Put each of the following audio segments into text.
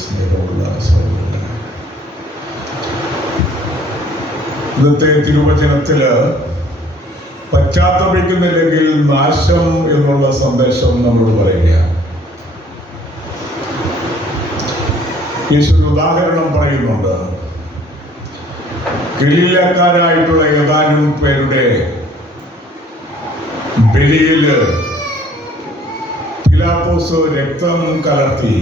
സ്നേഹമുള്ള സഹോദരൻ, ഇന്നത്തെ തിരുവചനത്തില് പശ്ചാത്തപിക്കുന്നില്ലെങ്കിൽ നാശം എന്നുള്ള സന്ദേശം നമ്മളോട് പറയുകയാണ്. യേശു ഉദാഹരണം പറയുന്നുണ്ട്. ഗലീലക്കാരായിട്ടുള്ള ഏതാനും പേരുടെ ബലിയില് പിലാത്തോസ് രക്തം കലർത്തി.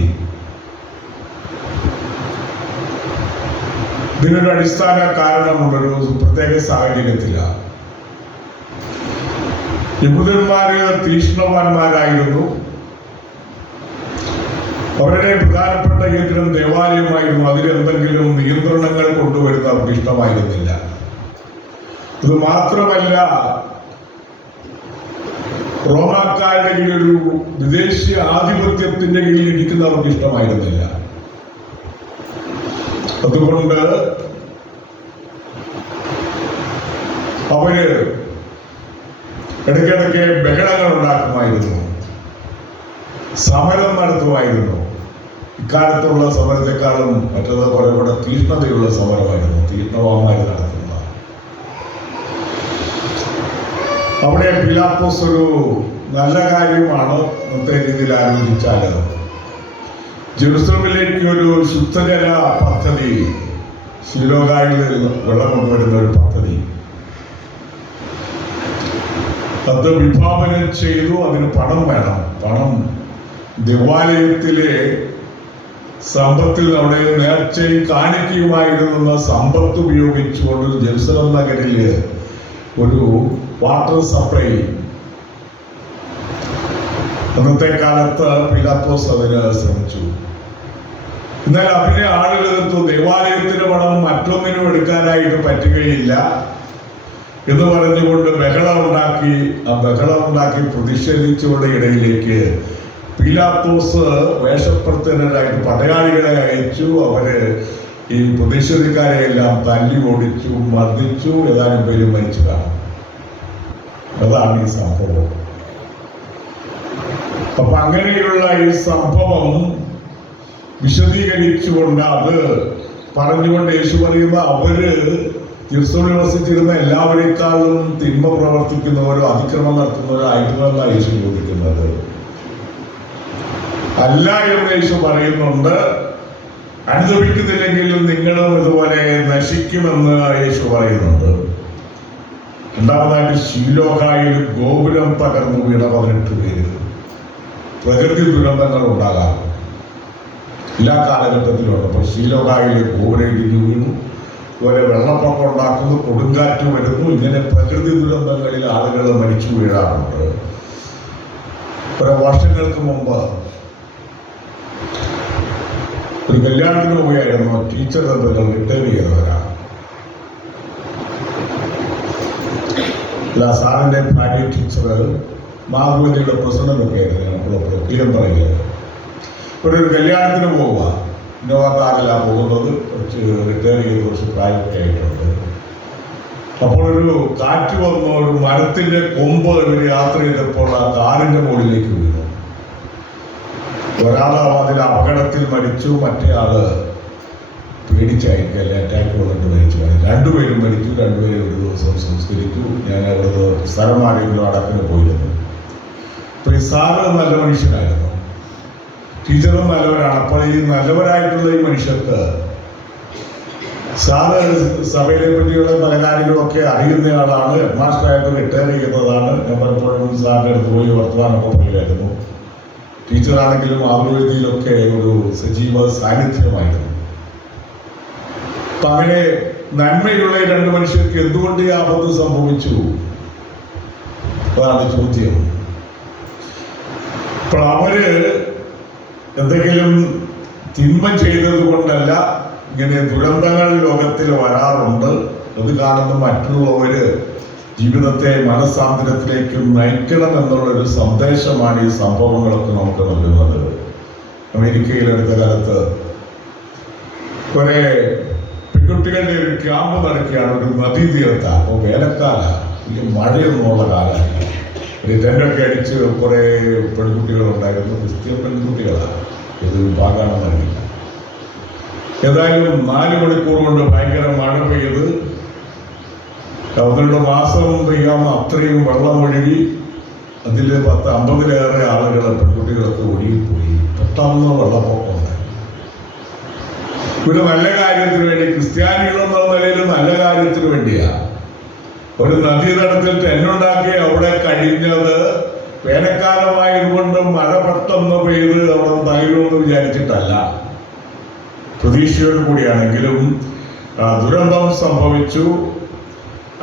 ഇതിനൊരു അടിസ്ഥാന കാരണമുള്ളൊരു പ്രത്യേക സാഹചര്യത്തിലാണ്. യഹൂദന്മാര് തീക്ഷ്ണവാന്മാരായിരുന്നു. അവരുടെ പ്രധാനപ്പെട്ട കേന്ദ്രം ദേവാലയമായിരുന്നു. അതിലെന്തെങ്കിലും നിയന്ത്രണങ്ങൾ കൊണ്ടുവരുന്ന അവർക്ക് ഇഷ്ടമായിരുന്നില്ല. ഇത് മാത്രമല്ല, റോമാക്കാരുടെ കീഴിലൊരു വിദേശീയ ആധിപത്യത്തിന്റെ കീഴിൽ ഇരിക്കുന്നവർക്ക് ഇഷ്ടമായിരുന്നില്ല. അതുകൊണ്ട് അവര് ഇടയ്ക്കിടയ്ക്ക് ബഹളങ്ങൾ ഉണ്ടാക്കുമായിരുന്നു, സമരം നടത്തുമായിരുന്നു. ഇക്കാലത്തുള്ള സമരത്തെക്കാളും മറ്റത് കുറെ കൂടെ തീഷ്ണതയുള്ള സമരമായിരുന്നു, തീഷ്ണവാന്മാര് നടത്തുന്ന. അവിടെ പിലാത്തോസ് ഒരു നല്ല കാര്യമാണ് ഇന്നത്തെ രീതിയിൽ ആലോചിച്ചാൽ, ജെറുസലേമിലേക്ക് ഒരു ശുദ്ധജല പദ്ധതി, ശീലോകായിൽ വെള്ളം കൊണ്ടുവരുന്ന ഒരു പദ്ധതി അത് വിഭാവനം ചെയ്തു. അതിന് പണം വേണം. പണം ദേവാലയത്തിലെ സമ്പത്തിൽ അവിടെ നേർച്ചയും കാണിക്കുകയുമായിരുന്ന സമ്പത്ത് ഉപയോഗിച്ചുകൊണ്ട് ജെറുസലേം നഗരില് ഒരു വാട്ടർ സപ്ലൈ. അന്നത്തെ കാലത്ത് പിലാത്തോസ് അതിന് ശ്രമിച്ചു. എന്നാൽ അതിനെ ആളുകൾ എതിർത്തു. ദേവാലയത്തിന് പണം മറ്റൊന്നിനും എടുക്കാനായിട്ട് പറ്റുകയില്ല എന്ന് പറഞ്ഞുകൊണ്ട് ബഹളമുണ്ടാക്കി. ആ ബഹളമുണ്ടാക്കി പ്രതിഷേധിച്ചവരുടെ ഇടയിലേക്ക് പിലാത്തോസ് വേഷപ്രച്ഛന്നരായിട്ട് പടയാളികളെ അയച്ചു. അവര് ഈ പ്രതിഷേധക്കാരെ എല്ലാം തല്ലി ഓടിച്ചു, മർദ്ദിച്ചു. ഏതാനും പേര് മരിച്ചു കാണും. അതാണ് ഈ സംഭവം. അപ്പൊ അങ്ങനെയുള്ള ഈ സംഭവം വിശദീകരിച്ചുകൊണ്ട് അത് പറഞ്ഞുകൊണ്ട് യേശു പറയുന്ന അവര് ജെറുസലേമിൽ വസിച്ചിരുന്ന എല്ലാവരെക്കാളും തിന്മ പ്രവർത്തിക്കുന്നവരോ അതിക്രമം നടത്തുന്നവരോ ആയിരുന്നല്ല യേശു ചോദിക്കുന്നത്. അല്ല എന്ന് യേശു പറയുന്നുണ്ട്. അനുദപിക്കുന്നില്ലെങ്കിൽ നിങ്ങളും ഇതുപോലെ നശിക്കുമെന്ന് യേശു പറയുന്നുണ്ട്. രണ്ടാമതായിട്ട് ശീലോഹായിൽ ഗോപുരം തകർന്നു വീണ 18 പേര്. പ്രകൃതി ദുരന്തങ്ങൾ ഉണ്ടാകാം, എല്ലാ കാലഘട്ടത്തിലുണ്ട്. അപ്പൊ ശീലോഹായിലെ ഗോപുരം ഇടിഞ്ഞു വീണു, അതുപോലെ വെള്ളപ്പൊക്കം ഉണ്ടാക്കുന്നു, കൊടുങ്കാറ്റ് വരുന്നു. ഇങ്ങനെ പ്രകൃതി ദുരന്തങ്ങളിൽ ആളുകൾ മരിച്ചു വീഴാറുണ്ട്. കുറെ വർഷങ്ങൾക്ക് മുമ്പ് ഒരു കല്യാണത്തിന് പോവുകയായിരുന്നു. ടീച്ചർ ബന്ധുക്കൾ റിട്ടയർ ചെയ്തവരാണ്. സാറിന്റെ ഭാര്യ ടീച്ചർ മാധുവതിയുടെ പ്രസിഡന്റ് ഒക്കെ ആയിരുന്നു. ക്ലിയർ പറയുക. ഇവിടെ ഒരു കല്യാണത്തിന് പോവുക. ഇന്നോവ കാറിലാണ് പോകുന്നത്. കുറച്ച് റിട്ടയർ ചെയ്ത് കുറച്ച് പ്രായമൊക്കെ ആയിട്ടുണ്ട്. അപ്പോൾ ഒരു കാറ്റ് വന്ന ഒരു മരത്തിന്റെ കൊമ്പ് ഇവർ യാത്ര ചെയ്തപ്പോൾ ആ കാറിന്റെ മുകളിലേക്ക് വീണു. ഒരാൾ അതിൽ അപകടത്തിൽ മരിച്ചു, മറ്റേ ആള് പേടിച്ചായിരിക്കും, അല്ലെ അറ്റാക്ക് വന്നിട്ട് മരിച്ചു. രണ്ടുപേരും മരിച്ചു. രണ്ടുപേരും ഒരു ദിവസം സംസ്കരിച്ചു. ഞാൻ അവിടുന്ന് സ്ഥലം മാറിയെങ്കിലും അടക്കിന് പോയിരുന്നു. അപ്പൊ ഈ സാറ് നല്ല മനുഷ്യനായിരുന്നു, ടീച്ചറും നല്ലവരാണ്. അപ്പോൾ ഈ നല്ലവരായിട്ടുള്ള ഈ മനുഷ്യർക്ക് സാറ് സഭയിലെ പറ്റിയുള്ള പല കാര്യങ്ങളൊക്കെ അറിയുന്ന ആളാണ്. ഹെഡ് മാസ്റ്ററായിട്ട് റിട്ടയർ ചെയ്യുന്നതാണ്. ഞാൻ പലപ്പോഴും സാറിൻ്റെ അടുത്ത് പോയി വർത്തമാനമൊക്കെ പറയുമായിരുന്നു. ടീച്ചറാണെങ്കിലും ആയുർവേദിയിലൊക്കെ ഒരു സജീവ സാന്നിധ്യമായിരുന്നു. അപ്പൊ അങ്ങനെ നന്മയുള്ള ഈ 2 മനുഷ്യർക്ക് എന്തുകൊണ്ട് ഈ ആപത്ത് സംഭവിച്ചു? അതാണ് ചോദ്യം. അപ്പോൾ അവര് എന്തെങ്കിലും തിന്മ ചെയ്തത് കൊണ്ടല്ല, ഇങ്ങനെ ദുരന്തങ്ങൾ ലോകത്തിൽ വരാറുണ്ട്. അത് കാണുന്ന മറ്റുള്ളവര് ജീവിതത്തെ മനസ്സാന്തരത്തിലേക്ക് നയിക്കണം എന്നുള്ളൊരു സന്ദേശമാണ് ഈ സംഭവങ്ങളൊക്കെ നമുക്ക് നൽകുന്നത്. അമേരിക്കയിൽ അടുത്ത കാലത്ത് കുറെ പെൺകുട്ടികളുടെ ഒരു ക്യാമ്പ് നടക്കുകയാണ് ഒരു നദീ തീർത്ത. അപ്പോൾ വേനൽക്കാല, വലിയ മഴയൊന്നുമുള്ള കാലമല്ല. ഒരു ടെൻ്റൊക്കെ അടിച്ച് കുറെ പെൺകുട്ടികളുണ്ടായിരുന്നു. ക്രിസ്ത്യൻ പെൺകുട്ടികളാണ്. ഇത് വിഭാഗമാണെന്നറിയില്ല. ഏതായാലും 4 മണിക്കൂർ കൊണ്ട് ഭയങ്കര മഴ പെയ്ത് 12 മാസം പെയ്യാവുന്ന അത്രയും വെള്ളം ഒഴുകി അതിൽ 50-ലേറെ ആളുകൾ, പെൺകുട്ടികളൊക്കെ ഒഴുകിപ്പോയി. പെട്ടെന്ന് വെള്ളപ്പൊക്കം ഉണ്ടായി. ഒരു നല്ല കാര്യത്തിന് വേണ്ടി, ക്രിസ്ത്യാനികളെന്ന നിലയിൽ നല്ല കാര്യത്തിന് വേണ്ടിയാ ഒരു നദീതടത്തിൽ ടെന്നുണ്ടാക്കി അവിടെ കഴിഞ്ഞത്. വേനൽക്കാലമായതുകൊണ്ട് മഴ പെട്ടെന്ന് പെയ്ത് അവിടെ തകരുമെന്ന് വിചാരിച്ചിട്ടല്ല, പ്രതീക്ഷയോട് കൂടിയാണെങ്കിലും ദുരന്തം സംഭവിച്ചു.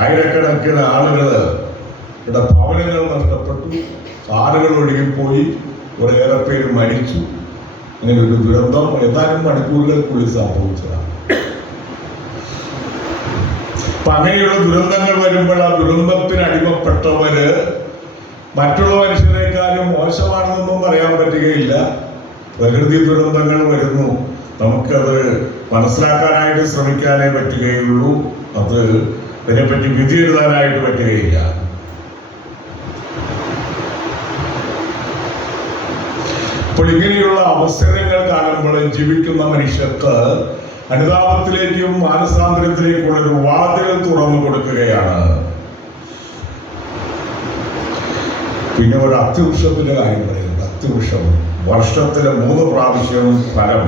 ആയിരക്കണക്കിന് ആളുകളുടെ ഭവനങ്ങൾ നഷ്ടപ്പെട്ടു, കാറുകൾ ഒഴുകിപ്പോയി, കുറേയേറെ പേര് മരിച്ചു. അങ്ങനെ ഒരു ദുരന്തം ഏതാനും മണിക്കൂറുകൾക്കുള്ളിൽ സംഭവിച്ചതാണ്. അപ്പൊ അങ്ങനെയുള്ള ദുരന്തങ്ങൾ വരുമ്പോൾ ആ ദുരന്തത്തിന് അടിമപ്പെട്ടവര് മറ്റുള്ള മനുഷ്യരെക്കാളും മോശമാണെന്നൊന്നും പറയാൻ പറ്റുകയില്ല. പ്രകൃതി ദുരന്തങ്ങൾ വരുന്നു, നമുക്കത് മനസ്സിലാക്കാനായിട്ട് ശ്രമിക്കാനേ പറ്റുകയുള്ളൂ. അത് ഇതിനെപ്പറ്റി വിധി എഴുതാനായിട്ട് പറ്റുകയില്ല. അപ്പോൾ ഇങ്ങനെയുള്ള അവസരങ്ങൾ കാണുമ്പോൾ ജീവിക്കുന്ന മനുഷ്യർക്ക് അനുതാപത്തിലേക്കും മാനസാന്തരത്തിലേക്കുള്ള ഒരു വാതിൽ തുറന്നു കൊടുക്കുകയാണ്. പിന്നെ ഒരു അത്തിവൃക്ഷത്തിന്റെ കാര്യം പറയുന്നത്. അത്തിവൃക്ഷം വർഷത്തിലെ 3 പ്രാവശ്യം ഫലം.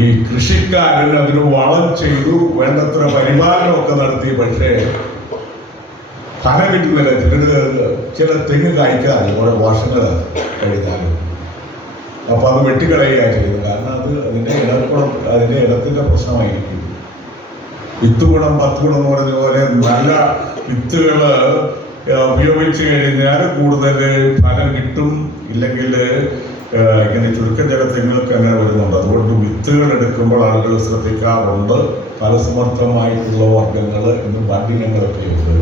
ഈ കൃഷിക്കാരൻ അതിന് വളം ചെയ്തു, വേണ്ടത്ര പരിപാലനമൊക്കെ നടത്തി, പക്ഷേ ഫലം കിട്ടുന്നില്ല. ചില തെങ്ങ് കായ്ക്കാറില്ല കുറെ വർഷങ്ങൾ കഴിഞ്ഞാലും. അപ്പൊ അത് വെട്ടിക്കളയുകയാണ് ചെയ്യുന്നത്. കാരണം അത് അതിന്റെ ഇടത്തിന്റെ പ്രശ്നമായിരിക്കും. വിത്ത് ഗുണം 10 ഗുണം എന്ന് പറഞ്ഞ പോലെ നല്ല വിത്തുകൾ ഉപയോഗിച്ച് കഴിഞ്ഞാൽ കൂടുതൽ ഫലം കിട്ടും. ഇല്ലെങ്കിൽ ഇങ്ങനെ ചുരുക്കം ചില തെങ്ങുകൾക്ക് അങ്ങനെ വരുന്നുണ്ട്. അതുകൊണ്ട് വിത്തുകൾ എടുക്കുമ്പോൾ ആളുകൾ ശ്രദ്ധിക്കാറുണ്ട്. ഫലസമർത്ഥമായിട്ടുള്ള വർഗ്ഗങ്ങൾ ഇന്ന് വണ്ടിനങ്ങളൊക്കെ ഉണ്ട്.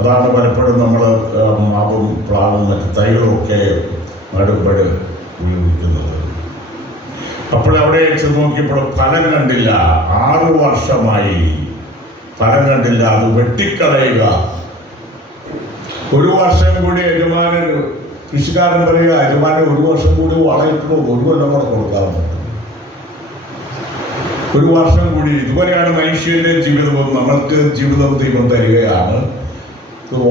അതാണ് പലപ്പോഴും നമ്മൾ മാവും പ്ലാവും മറ്റ് തൈകളും ഒക്കെ നടുമ്പോൾ ഉപയോഗിക്കുന്നത്. അപ്പോഴവിടെ ചെന്ന് നോക്കിയപ്പോൾ ഫലം കണ്ടില്ല. 6 വർഷമായി ഫലം കണ്ടില്ല. അത് വെട്ടിക്കളയുക. 1 വർഷം കൂടി കൃഷിക്കാരൻ പറയുക, യജമാനൻ 1 വർഷം കൂടി വളയിട്ടുള്ളൂ, 1 കൊല്ലം കൂടെ കൊടുക്കാറുണ്ട്. 1 വർഷം കൂടി. ഇതുപോലെയാണ് മനുഷ്യന്റെ ജീവിതവും. നമ്മൾക്ക് ജീവിതം ദൈവം തരികയാണ്.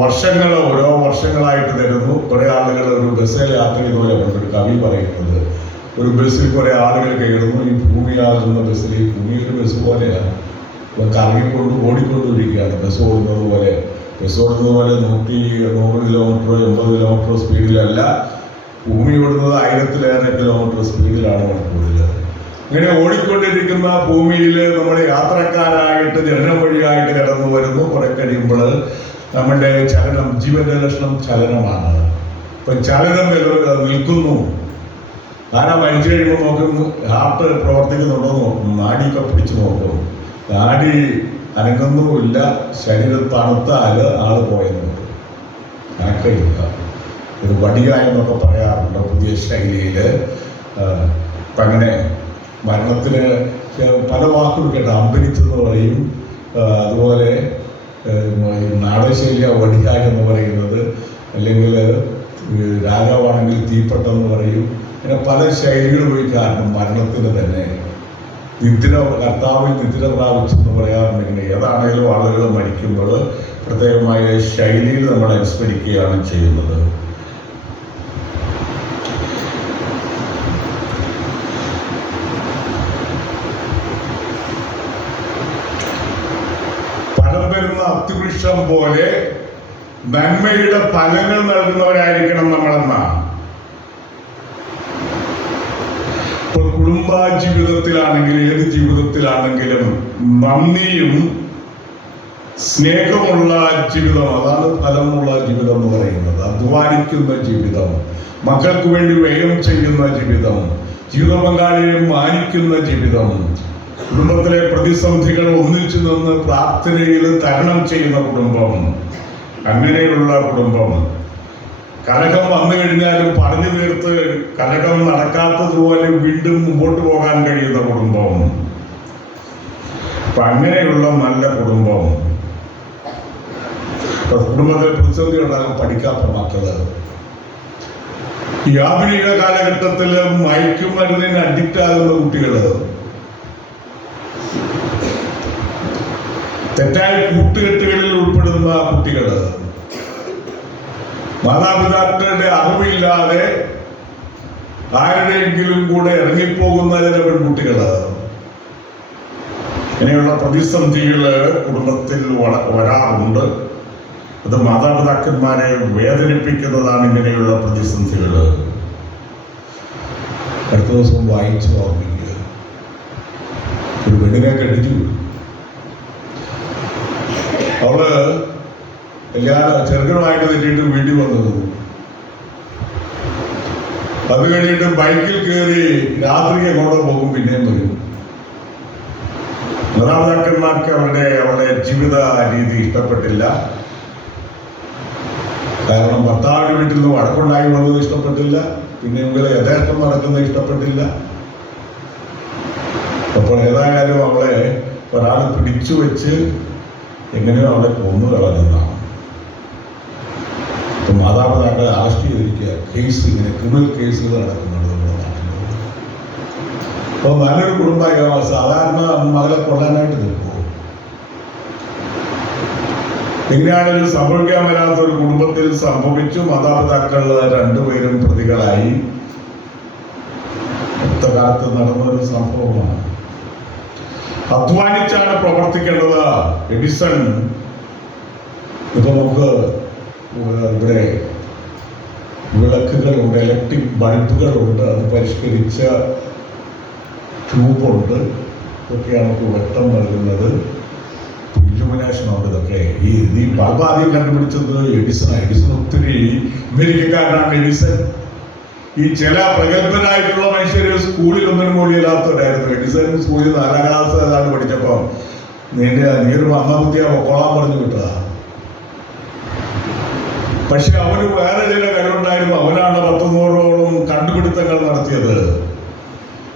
വർഷങ്ങൾ ഓരോ വർഷങ്ങളായിട്ട് തരുന്നു. കുറെ ആളുകൾ ഒരു ബസ്സിൽ യാത്ര ചെയ്തപോലെ ഒരു കവി പറയുന്നത്, ഒരു ബസ്സിൽ കുറെ ആളുകൾ കയറുന്നു. ഈ ഭൂമിയാകുന്ന ബസ്സിൽ, ഈ ഭൂമിയുടെ ബസ് പോലെയാണ്, കറങ്ങിക്കൊണ്ട് ഓടിക്കൊണ്ടിരിക്കുകയാണ്. ബസ് ഓടുന്നത് പോലെ 100 കിലോമീറ്ററോ 80 കിലോമീറ്ററോ സ്പീഡിലല്ല. ഭൂമി ഓടുന്നത് 1000-ലേറെ കിലോമീറ്റർ സ്പീഡിലാണ് മണിക്കൂറിൽ. ഇങ്ങനെ ഓടിക്കൊണ്ടിരിക്കുന്ന ഭൂമിയിൽ നമ്മൾ യാത്രക്കാരായിട്ട് ജനനം വഴിയായിട്ട് കടന്നു വരുന്നു. കുറെ കഴിയുമ്പോൾ നമ്മുടെ ചലനം, ജീവന്റെ ലക്ഷണം ചലനമാണ്. ഇപ്പൊ ചലനം നിൽക്കുന്നു. കാരണം മരിച്ചു കഴിയുമ്പോൾ നോക്കുന്നു, ഹാർട്ട് പ്രവർത്തിക്കുന്നുണ്ടോ നോക്കും, നാഡിയൊക്കെ പിടിച്ചു നോക്കും. നാഡി അനങ്ങുന്നുമില്ല. ശരീരം തണുത്താൽ ആള് പോയെന്നുണ്ട്, അനക്കയില്ല. ഒരു വടിയായെന്നൊക്കെ പറയാറുണ്ട് പുതിയ ശൈലിയിൽ. അപ്പം അങ്ങനെ മരണത്തിന് പല വാക്കുകൾ കേട്ട, അമ്പരിച്ചെന്ന് പറയും. അതുപോലെ നാടശൈലിയ വടിയായ എന്ന് പറയുന്നത്, അല്ലെങ്കിൽ രാജാവാണെങ്കിൽ തീപ്പെട്ടെന്ന് പറയും. അങ്ങനെ പല ശൈലികൾ പോയി. കാരണം മരണത്തിന് തന്നെ കർത്താവിൽ നിദ്ര പ്രാപിച്ചെന്ന് പറയാറുണ്ട്. ഇങ്ങനെ ഏതാണെങ്കിലും ആളുകൾ മരിക്കുമ്പോൾ പ്രത്യേകമായ ശൈലിയിൽ നമ്മൾ അനുസ്മരിക്കുകയാണ് ചെയ്യുന്നത്. ഫലം വരുന്ന അത്തിവൃക്ഷം പോലെ നന്മയുടെ ഫലങ്ങൾ നൽകുന്നവരായിരിക്കണം നമ്മളെന്നാണ്. കുടുംബ ജീവിതത്തിലാണെങ്കിലും ഏത് ജീവിതത്തിലാണെങ്കിലും നന്ദിയും സ്നേഹമുള്ള ജീവിതം, അതാണ് ഫലമുള്ള ജീവിതം എന്ന് പറയുന്നത്. അധ്വാനിക്കുന്ന ജീവിതം, മക്കൾക്ക് വേണ്ടി വ്യയം ചെയ്യുന്ന ജീവിതം, ജീവിത പങ്കാളിയെ മാനിക്കുന്ന ജീവിതം, കുടുംബത്തിലെ പ്രതിസന്ധികൾ ഒന്നിച്ചു നിന്ന് പ്രാർത്ഥനയിൽ തരണം ചെയ്യുന്ന കുടുംബം, അങ്ങനെയുള്ള കുടുംബം. കലഹം വന്നു കഴിഞ്ഞാലും പറഞ്ഞു തീർത്ത് കലഹം നടക്കാത്തതുപോലെ വീണ്ടും മുമ്പോട്ട് പോകാൻ കഴിയുന്ന കുടുംബം. അപ്പൊ അങ്ങനെയുള്ള നല്ല കുടുംബം. കുടുംബത്തിലെ പ്രതിസന്ധി ഉണ്ടാകാൻ പഠിക്കാത്ത മക്കള്, ഈ ആധുനിക കാലഘട്ടത്തിൽ മയക്കുമരുന്നിന് അഡിക്റ്റ് ആകുന്ന കുട്ടികള്, തെറ്റായ കൂട്ടുകെട്ടുകളിൽ ഉൾപ്പെടുന്ന കുട്ടികള്, മാതാപിതാക്കളുടെ അറിവില്ലാതെ ആരുടെയെങ്കിലും കൂടെ ഇറങ്ങിപ്പോകുന്ന ചില പെൺകുട്ടികള്, ഇങ്ങനെയുള്ള പ്രതിസന്ധികള് കുടുംബത്തിൽ വരാറുണ്ട്. അത് മാതാപിതാക്കന്മാരെ വേദനിപ്പിക്കുന്നതാണ് ഇങ്ങനെയുള്ള പ്രതിസന്ധികൾ. അടുത്ത ദിവസം വായിച്ച് ഓർമ്മിക്കുക, ഒരു പെണ്ണിനെ കെട്ടിച്ചു. അവള് എല്ലാ ചെറുക്കനുമായിട്ട് തെറ്റിയിട്ട് വീട്ടിൽ വന്നത്. അത് കഴിഞ്ഞിട്ട് ബൈക്കിൽ കയറി രാത്രി എങ്ങോട്ട് പോകും, പിന്നെയും വരും. മാതാപിതാക്കന്മാർക്ക് അവരുടെ ജീവിത രീതി ഇഷ്ടപ്പെട്ടില്ല. കാരണം ഭർത്താവിന്റെ വീട്ടിൽ നിന്ന് വഴക്കുണ്ടായി വന്നത് ഇഷ്ടപ്പെട്ടില്ല, പിന്നെ ഇവരെ യഥേഷ്ടം നടക്കുന്നത് ഇഷ്ടപ്പെട്ടില്ല. അപ്പോൾ ഏതായാലും അവളെ ഒരാൾ പിടിച്ചു വെച്ച് എങ്ങനെയോ അവളെ കൊന്നു കളഞ്ഞതാണ്. ഇപ്പൊ മാതാപിതാക്കളെ അറസ്റ്റ് ചെയ്തിരിക്കുക. കേസ് ഇങ്ങനെ ക്രിമിനൽ കേസുകൾ നടക്കുന്നുണ്ട് നമ്മുടെ നാട്ടിൽ. അപ്പോൾ നല്ലൊരു കുടുംബമായി സാധാരണ മകളെ കൊല്ലാനായിട്ട് നിൽക്കുമോ? എങ്ങനെയാണെങ്കിലും സംഭവിക്കാൻ വരാത്ത ഒരു കുടുംബത്തിൽ സംഭവിച്ചു. മാതാപിതാക്കൾ രണ്ടുപേരും പ്രതികളായി. അടുത്ത കാലത്ത് നടന്നൊരു സംഭവമാണ്. അധ്വാനിച്ചാണ് പ്രവർത്തിക്കേണ്ടത്. എഡിസൺ ഇപ്പൊ നമുക്ക് ഇവിടെ വിളക്കുകളുണ്ട്, ഇലക്ട്രിക് ബൾബുകളുണ്ട്, അത് പരിഷ്കരിച്ച ട്യൂബുണ്ട്, ഇതൊക്കെയാണ് നമുക്ക് വെട്ടം നൽകുന്നത്. ഇലുമിനേഷനുണ്ട്. ഇതൊക്കെ ഈ ബൾബ് ആദ്യം കണ്ടുപിടിച്ചത് എഡിസണാണ്. എഡിസൺ ഒത്തിരി അമേരിക്കക്കാരനാണ് എഡിസൺ. ഈ ചില പ്രഗത്ഭരായിട്ടുള്ള മനുഷ്യർ സ്കൂളിൽ ഒന്നിനും കൂടിയില്ലാത്തവരായിരുന്നു. എഡിസൺ സ്കൂളിൽ 4ാം ക്ലാസ് ഏതാണ്ട് പഠിച്ചപ്പോ നീയൊരു മന്ദബുദ്ധിയാ പൊക്കോളാൻ പറഞ്ഞു വിട്ടതാ. പക്ഷെ അവന് വേറെ ചില കഴിവുണ്ടായിരുന്നു. അവനാണ് 10-100ഓളം കണ്ടുപിടുത്തങ്ങൾ നടത്തിയത്.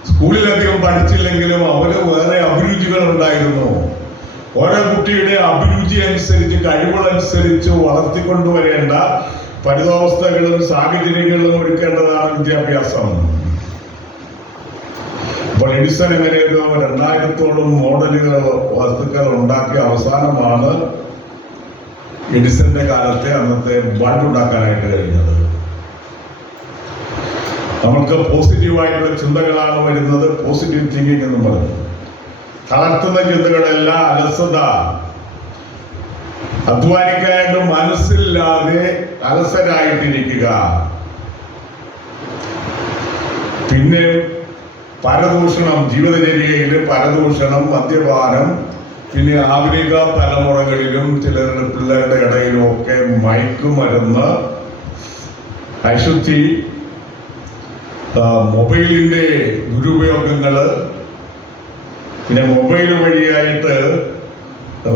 സ്കൂളിലധികം പഠിച്ചില്ലെങ്കിലും അവന് വേറെ അഭിരുചികൾ ഉണ്ടായിരുന്നു. ഓരോ കുട്ടിയുടെ അഭിരുചി അനുസരിച്ച്, കഴിവുകളനുസരിച്ച് വളർത്തിക്കൊണ്ടുവരേണ്ട പരിതോവസ്ഥകളും സാഹചര്യങ്ങളും ഒരുക്കേണ്ടതാണ് വിദ്യാഭ്യാസം. അപ്പോൾ എഡിസൺ എങ്ങനെയൊക്കെ 2000ഓളം മോഡലുകൾ വസ്തുക്കൾ ഉണ്ടാക്കിയ അവസാനമാണ് എഡിസന്റെ കാലത്തെ അന്നത്തെ ബൾബ് ഉണ്ടാക്കാനായിട്ട് കഴിഞ്ഞത്. നമുക്ക് പോസിറ്റീവായിട്ടുള്ള ചിന്തകളാണ് വരുന്നത്. പോസിറ്റീവ് തിങ്കിങ് എന്ന് പറഞ്ഞു. തളർത്തുന്ന ചിന്തകളെല്ലാം അലസത, അധ്വാനിക്കാനായിട്ട് മനസ്സില്ലാതെ അലസരായിട്ടിരിക്കുക, പിന്നെ പരദൂഷണം, ജീവിതചര്യയിൽ പരദൂഷണം, മദ്യപാനം, പിന്നെ ആധുനിക തലമുറകളിലും ചിലരുടെ പിള്ളേരുടെ ഇടയിലും ഒക്കെ മയക്കുമരുന്ന്, അശുദ്ധി, മൊബൈലിന്റെ ദുരുപയോഗങ്ങള്, പിന്നെ മൊബൈൽ വഴിയായിട്ട്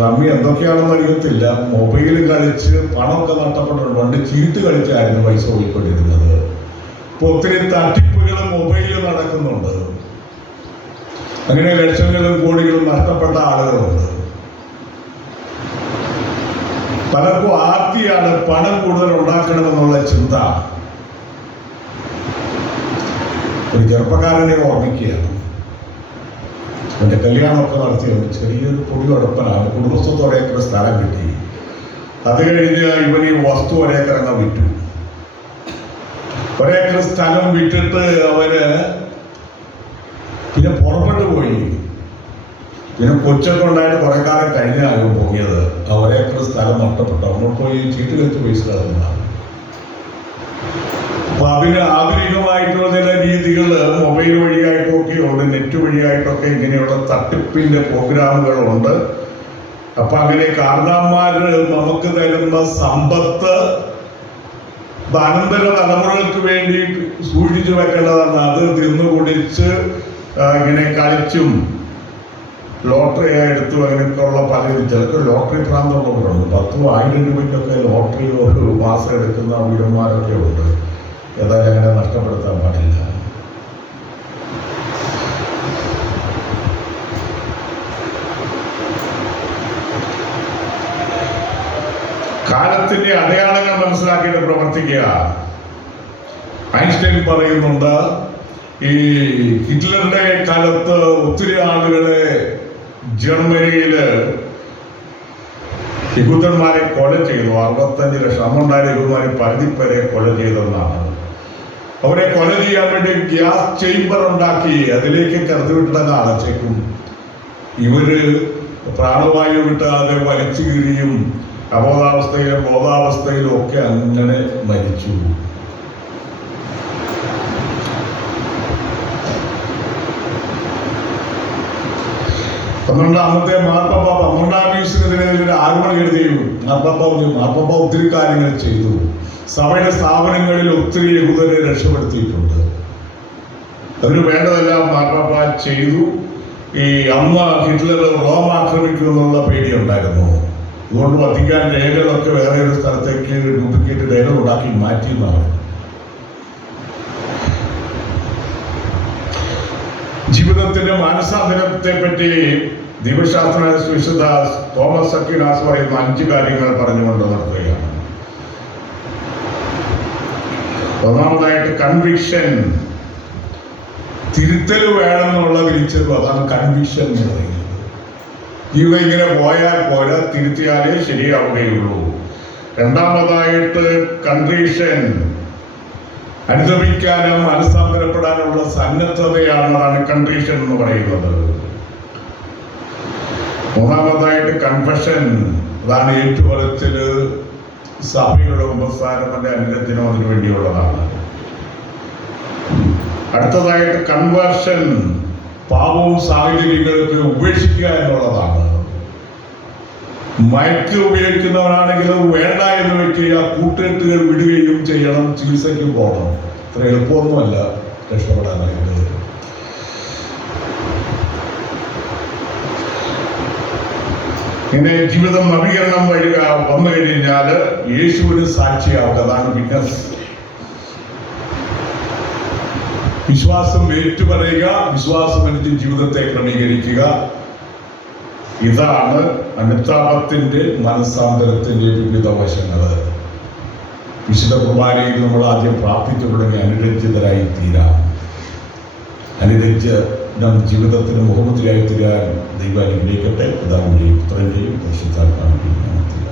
റമ്മി എന്തൊക്കെയാണെന്ന് അറിയത്തില്ല, മൊബൈൽ കളിച്ച് പണമൊക്കെ നഷ്ടപ്പെട്ടിട്ടുണ്ട്. പണ്ട് ചീട്ട് കളിച്ചായിരുന്നു പൈസ പോയിക്കൊണ്ടിരുന്നത്. ഇപ്പൊ ഒത്തിരി തട്ടിപ്പുകൾ മൊബൈലിൽ നടക്കുന്നുണ്ട്. അങ്ങനെ ലക്ഷങ്ങളും കോടികളും നഷ്ടപ്പെട്ട ആളുകളുണ്ട്. പലർക്കും ആർത്തിയാണ് പണം കൂടുതൽ ഉണ്ടാക്കണമെന്നുള്ള ചിന്ത. ഒരു ചെറുപ്പക്കാരനെ ഓർമ്മിക്കുകയാണ്. എൻ്റെ കല്യാണമൊക്കെ നടത്തിയത് ചെറിയൊരു പൊടിയൊടപ്പനാണ്. കുടുംബസ്ഥത്തോടെയൊക്കെ സ്ഥലം കിട്ടി. അത് കഴിഞ്ഞ് ഇവൻ ഈ വസ്തു ഒരേക്കറങ്ങ വിറ്റു. ഒരേക്കർ സ്ഥലം വിറ്റിട്ട് അവന് പിന്നെ പുറപ്പെട്ടു പോയി. പിന്നെ കൊച്ചൊക്കെ ഉണ്ടായിട്ട് കുറെ കാലം കഴിഞ്ഞാകും പൊങ്ങിയത്. ആ ഒരേക്കർ സ്ഥലം നഷ്ടപ്പെട്ടു. അങ്ങോട്ട് പോയി ചീട്ട് കളിച്ച് പൈസ കളഞ്ഞതാണ്. അപ്പൊ അതിന് ആധുനികമായിട്ടുള്ള ചില രീതികൾ മൊബൈൽ വഴിയായിട്ടൊക്കെ ഉണ്ട്, നെറ്റ് വഴിയായിട്ടൊക്കെ ഇങ്ങനെയുള്ള തട്ടിപ്പിന്റെ പ്രോഗ്രാമുകളുണ്ട്. അപ്പൊ അങ്ങനെ കാരണന്മാര് നമുക്ക് തരുന്ന സമ്പത്ത് അനന്തര തലമുറകൾക്ക് വേണ്ടി സൂക്ഷിച്ചു വെക്കേണ്ടതാണ്. അത് തിന്നുകുടിച്ച് ഇങ്ങനെ കളിച്ചും ലോട്ടറി എടുത്തു അങ്ങനെയൊക്കെയുള്ള പല ചിലർക്ക് ലോട്ടറി ഭ്രാന്തമുള്ളവരുണ്ട്. 10,000 രൂപയ്ക്കൊക്കെ ലോട്ടറി ഒരു മാസം എടുക്കുന്ന വീരന്മാരൊക്കെ ഉണ്ട്. ഏതായാലും അങ്ങനെ നഷ്ടപ്പെടുത്താൻ പാടില്ല. കാലത്തിന്റെ അടയാളങ്ങൾ മനസ്സിലാക്കിയിട്ട് പ്രവർത്തിക്കുക. ചാപ്റ്ററിൽ പറയുന്നുണ്ട്, ഈ ഹിറ്റ്ലറുടെ കാലത്ത് ഒത്തിരി ആളുകളെ ജർമ്മനിയില് യഹൂദന്മാരെ കൊല ചെയ്തു. 65 ലക്ഷം അന്നുണ്ടായ യഹൂദന്മാരെ പകുതി പേരെ കൊല ചെയ്തെന്നാണ്. അവരെ കൊല ചെയ്യാൻ വേണ്ടി ഗ്യാസ് ചേംബർ ഉണ്ടാക്കി അതിലേക്ക് കടത്തിവിട്ടത് അടച്ചേക്കും. ഇവര് പ്രാണവായു വിട്ടാതെ വലിച്ചു കീറിയും അബോധാവസ്ഥയിലും ബോധാവസ്ഥയിലും ഒക്കെ അങ്ങനെ മരിച്ചു. അന്നത്തെ മാർപ്പാപ്പ 12-ാം പീസിനെതിരെ ഒരു ആരോപണം എഴുതിയും മാർപ്പാപ്പ ഒത്തിരി കാര്യങ്ങൾ ചെയ്തു. സഭയുടെ സ്ഥാപനങ്ങളിൽ ഒത്തിരി യഹൂദരെ രക്ഷപ്പെടുത്തിയിട്ടുണ്ട്. അതിന് വേണ്ടതെല്ലാം മാർപ്പാപ്പ ചെയ്തു. ഈ അന്ന് ഹിറ്റ്ലർ റോം ആക്രമിക്കുമെന്നുള്ള പേടിയുണ്ടായിരുന്നു. അതുകൊണ്ട് വത്തിക്കാൻ രേഖകളൊക്കെ വേറെ ഒരു സ്ഥലത്തേക്ക് ഡ്യൂപ്ലിക്കേറ്റ് രേഖകൾ ഉണ്ടാക്കി മാറ്റിയെന്നാണ്. ജീവിതത്തിന്റെ മാനസാന്തരത്തെ പറ്റി ദൈവശാസ്ത്ര വിശുദ്ധ തോമസ് അക്വിനാസ് പറയുന്ന 5 കാര്യങ്ങൾ പറഞ്ഞുകൊണ്ട് നടത്തുകയാണ്. ഒന്നാമതായിട്ട് കൺവിക്ഷൻ, തിരുത്തൽ വേണമെന്നുള്ള തിരിച്ചറിവ്. അതാണ് കൺവിക്ഷൻ എന്ന് പറയുന്നത്. ജീവിതം ഇങ്ങനെ പോയാൽ പോരാ, തിരുത്തിയാലേ ശരിയാവുകയുള്ളൂ. രണ്ടാമതായിട്ട് കൺട്രീഷൻ, അനുദപിക്കാനും അനുസാന്തരപ്പെടാനുള്ള സന്നദ്ധതയാണ് കൺട്രീഷൻ എന്ന് പറയുന്നത്. മൂന്നാമതായിട്ട് കൺഫഷൻ, അതാണ് ഏറ്റുപറച്ചില്. സഭയുടെ ഉപസ്ഥാനത്തിന്റെ അനുരത്തിനോ അതിനു വേണ്ടിയുള്ളതാണ്. അടുത്തതായിട്ട് കൺവേർഷൻ, പാപവും സാഹചര്യങ്ങളൊക്കെ ഉപേക്ഷിക്കുക എന്നുള്ളതാണ്. മയക്ക് ഉപയോഗിക്കുന്നവരാണെങ്കിൽ വേണ്ട എന്ന് വെക്കുക, കൂട്ടുകെട്ടുകൾ വിടുകയും ചെയ്യണം, ചികിത്സയ്ക്ക് പോകണം. അത്ര എളുപ്പമൊന്നുമല്ല രക്ഷപ്പെടാനായിട്ട്. ഇങ്ങനെ ജീവിതം നവീകരണം വന്നു കഴിഞ്ഞാൽ യേശുവിന് സാക്ഷിയാവുക. അതാണ് വിറ്റ്നസ്. വിശ്വാസം ഏറ്റുപറയുക, വിശ്വാസം എടുത്ത് ജീവിതത്തെ ക്രമീകരിക്കുക. ഇതാണ് അനുതാപത്തിന്റെ മനസ്സാന്തരത്തിന്റെ വിവിധ വശങ്ങൾ. വിശുദ്ധ കുർബാനയിൽ നമ്മൾ ആദ്യം പ്രാർത്ഥിച്ചു തുടങ്ങി അനുരഞ്ജിതരായി തീരാം. അനുരഞ്ജനം ജീവിതത്തിന് മുഖമുദ്രയായി തീരാൻ ദൈവം അനുഗ്രഹിക്കട്ടെ. പിതാവിന്റെയും പുത്രന്റെയും പരിശുദ്ധാത്മാവിന്റെയും നാമത്തിൽ.